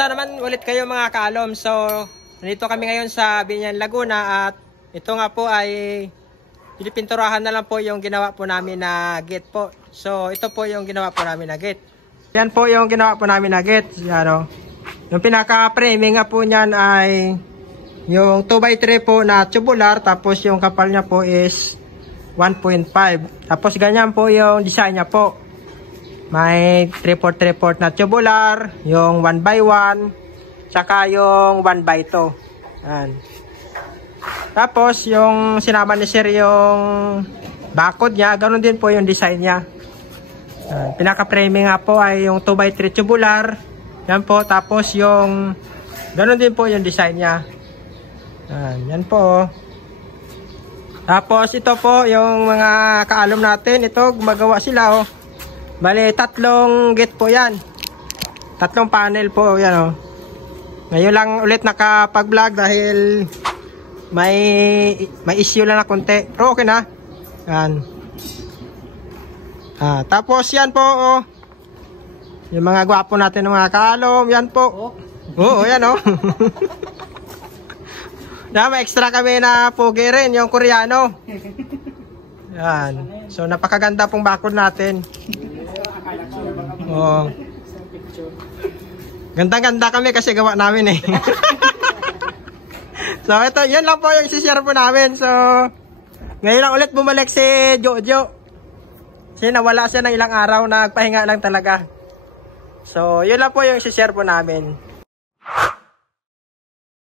Kumusta naman ulit kayo mga kaalom? So, nandito kami ngayon sa Binyan, Laguna at ito nga po ay pinipinturahan na lang po yung ginawa po namin na gate po. So, ito po yung ginawa po namin na gate. Yan po yung ginawa po namin na gate. Yan o. Yung pinaka-framing nga po niyan ay yung 2x3 po na tubular, tapos yung kapal niya po is 1.5. Tapos ganyan po yung design niya po. May 3/4 na tubular, yung 1x1, tsaka yung 1x2. Yan. Tapos yung sinama ni Sir yung bakod niya, ganoon din po yung design niya. Pinaka-framing nga po ay yung 2x3 tubular. Yan po, tapos yung ganoon din po yung design niya. Yan po. Tapos ito po yung mga kaalom natin, ito gumagawa sila oh. Bale, 3 gate po yan. 3 panel po, yan o. Ngayon lang ulit nakapag-vlog dahil may issue lang na konti. Pero okay na. Yan. Tapos yan po, oh. Yung mga gwapo natin ng mga kaalom, yan po. Oo, yan o. May extra kami na pogi rin, yung Koreano. Yan. So, napakaganda pong bakod natin. Oh. Ganda-ganda kami kasi gawa namin eh. So ito, yan lang po yung isi-share po namin. So ngayon lang ulit bumalik si Jojo. Kasi nawala siya ng ilang araw, nagpahinga lang talaga. So yun lang po yung isi-share po namin.